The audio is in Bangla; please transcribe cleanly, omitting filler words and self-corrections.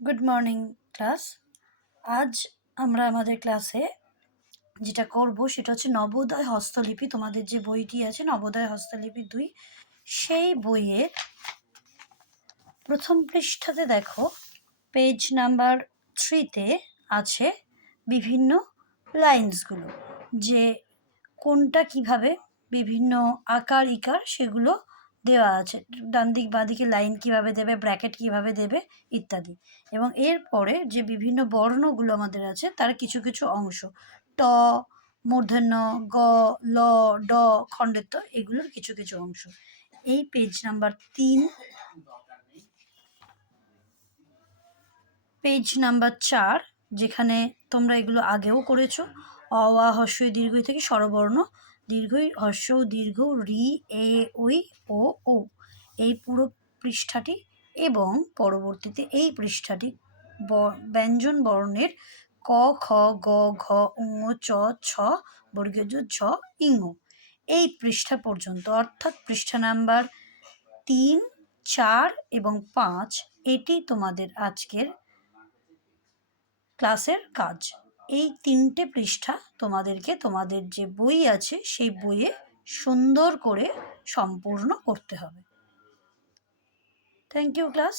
Good morning class. আজ আমরা আমাদের ক্লাসে যেটা করব সেটা হচ্ছে নবোদয় হস্তলিপি। তোমাদের যে বইটি আছে নবোদয় হস্তলিপি 2, সেই বইয়ের প্রথম পৃষ্ঠাতে দেখো পেজ নাম্বার 3-তে আছে বিভিন্ন লাইন্সগুলো, যে কোনটা কিভাবে বিভিন্ন আকার ইকার সেগুলো দেওয়া আছে। ডান দিক বাঁ দিকে লাইন কিভাবে দেবে, ব্র্যাকেট কিভাবে দেবে ইত্যাদি। এবং এরপরে যে বিভিন্ন বর্ণগুলো আমাদের আছে তার কিছু কিছু অংশ, ট, মূর্ধন্য, গ, ল, ড, খণ্ডের ত, এগুলোর কিছু কিছু অংশ। এই পেজ নাম্বার 3, পেজ নাম্বার 4, যেখানে তোমরা এগুলো আগেও করেছো, অ আ হ্রস্ব ই দীর্ঘ ই থেকে স্বরবর্ণ দীর্ঘ ই হ্রস্ব উ দীর্ঘ উ, রি, এ, ওই, ও, এই পুরো পৃষ্ঠাটি এবং পরবর্তীতে এই পৃষ্ঠাটি ব্যঞ্জন বর্ণের ক, খ, গ, ঘ, ঙ, চ, ছ, বর্গীয় জ, ঝ, ইঙ, এই পৃষ্ঠা পর্যন্ত, অর্থাৎ পৃষ্ঠা নাম্বার 3, 4 এবং 5, এটি তোমাদের আজকের ক্লাসের কাজ। এই 3টে পৃষ্ঠা তোমাদেরকে তোমাদের যে বই আছে সেই বইয়ে সুন্দর করে সম্পূর্ণ করতে হবে। Thank you class.